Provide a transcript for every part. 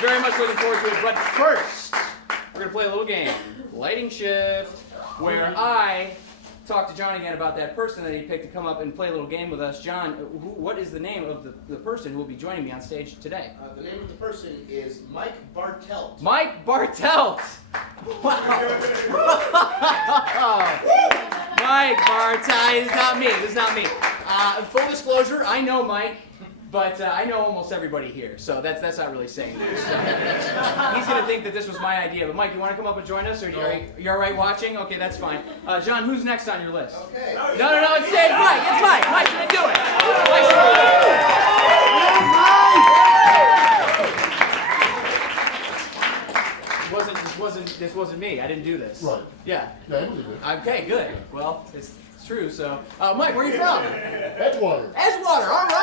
very much looking forward to it. But first, we're going to play a little game, Lighting Shift, where I talk to John again about that person that he picked to come up and play a little game with us. John, what is the name of the person who will be joining me on stage today? The name of the person is Mike Bartelt. Mike Bartelt! Wow. Mike Bartelt. This is not me. This is not me. Full disclosure, I know Mike, but I know almost everybody here, so that's not really saying much. He's going to think that this was my idea. But Mike, you want to come up and join us, or you're all right watching? Okay, that's fine. John, who's next on your list? Okay. No, it's Mike. It's Mike. Mike's going to do it. Mike's going to do it. This wasn't me. I didn't do this. Right. Yeah. Yeah, I believe it. Okay, good. Well, it's true. So, Mike, where are you from? Edgewater. Edgewater. All right.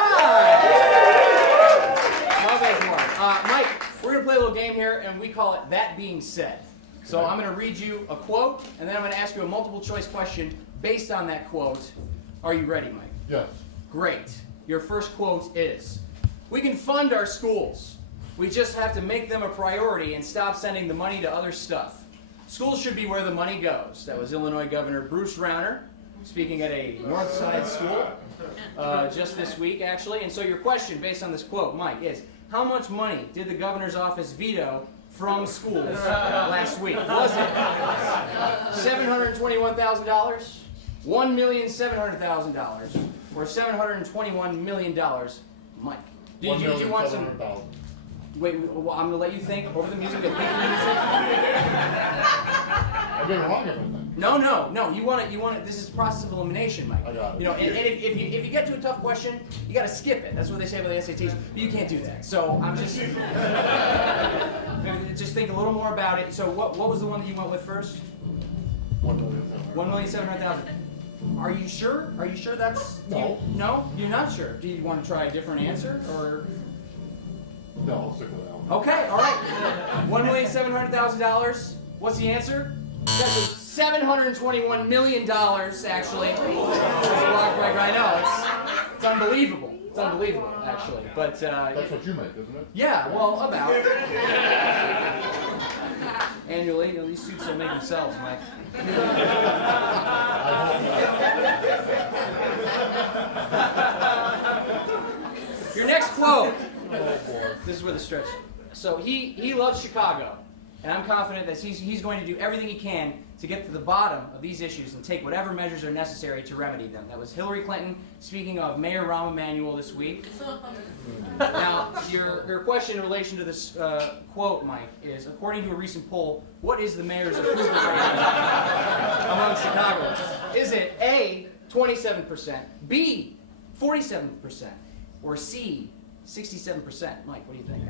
Love Edgewater. Mike, we're gonna play a little game here, and we call it "That Being Said." So I'm gonna read you a quote, and then I'm gonna ask you a multiple choice question based on that quote. Are you ready, Mike? Yes. Great. Your first quote is, "We can fund our schools. We just have to make them a priority and stop sending the money to other stuff. Schools should be where the money goes." That was Illinois Governor Bruce Rauner speaking at a North Side school just this week, actually. And so your question based on this quote, Mike, is how much money did the governor's office veto from schools last week? Was it $721,000, $1,700,000, or $721 million? Mike, do you want some? Wait, well, I'm going to let you think over the music. I did it wrong everything. No. You want it. This is process of elimination, Mike. I got it. You know, and if you get to a tough question, you got to skip it. That's what they say about the SATs. But you can't do that. So I'm just just think a little more about it. So what was the one that you went with first? 1,700,000. Are you sure? Are you sure that's No. No, you're not sure. Do you want to try a different answer or? No, I'll stick with that one. Okay, all right. $1,700,000. What's the answer? That's $721 million, actually. I know, it's unbelievable. It's unbelievable, actually. But That's what you make, isn't it? yeah, well, about. Annually, these suits will make themselves, Mike. Your next quote. This is where the stretch. So he loves Chicago, and I'm confident that he's going to do everything he can to get to the bottom of these issues and take whatever measures are necessary to remedy them. That was Hillary Clinton speaking of Mayor Rahm Emanuel this week. Now, your question in relation to this quote, Mike, is according to a recent poll, what is the mayor's approval rating among Chicagoans? Is it A, 27%, B, 47%, or C, 67%. Mike, what do you think?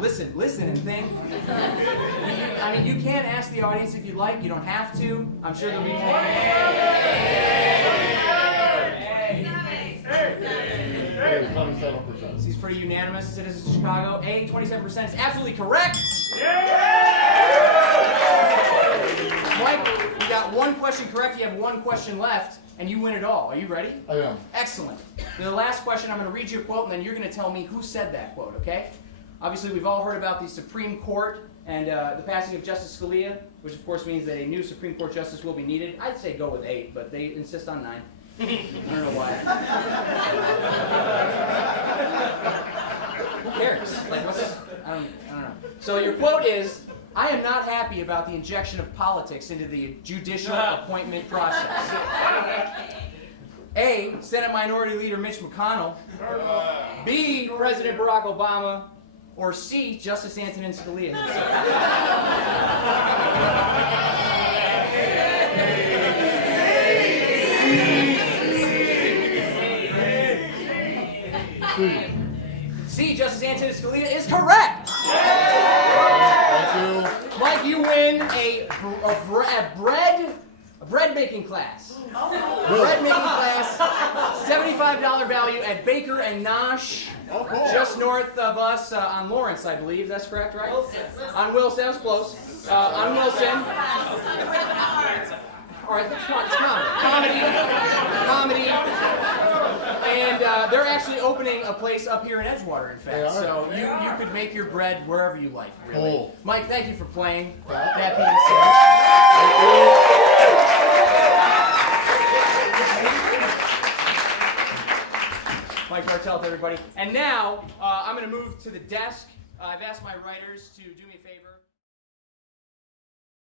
Listen and think. You can ask the audience if you'd like. You don't have to. I'm sure there'll be more. 27%. He's pretty unanimous. Citizens of Chicago. A, 27% is absolutely correct. Mike, you got one question correct. You have one question left. And you win it all. Are you ready? I am. Excellent. The last question, I'm going to read you a quote, and then you're going to tell me who said that quote, okay? Obviously, we've all heard about the Supreme Court and the passing of Justice Scalia, which of course means that a new Supreme Court justice will be needed. I'd say go with 8, but they insist on 9. I don't know why. Who cares? Like, what's this? I don't know. So your quote is, "I am not happy about the injection of politics into the judicial appointment process." A, Senate Minority Leader Mitch McConnell. B, President Barack Obama. Or C, Justice Antonin Scalia himself. C, Justice Antonin Scalia is correct. Thank you. Mike, you win a bread making class. Bread making class, $75 value at Baker and Nosh, just north of us on Lawrence, I believe. That's correct, right? On Wilson, that was close. On Wilson. All right, it's comedy. And they're actually opening a place up here in Edgewater, in They fact. are? So you could make your bread wherever you like, really. Cool. Mike, thank you for playing. Yeah. That being said. Mike Bartelt, everybody. And now I'm going to move to the desk. I've asked my writers to do me a favor.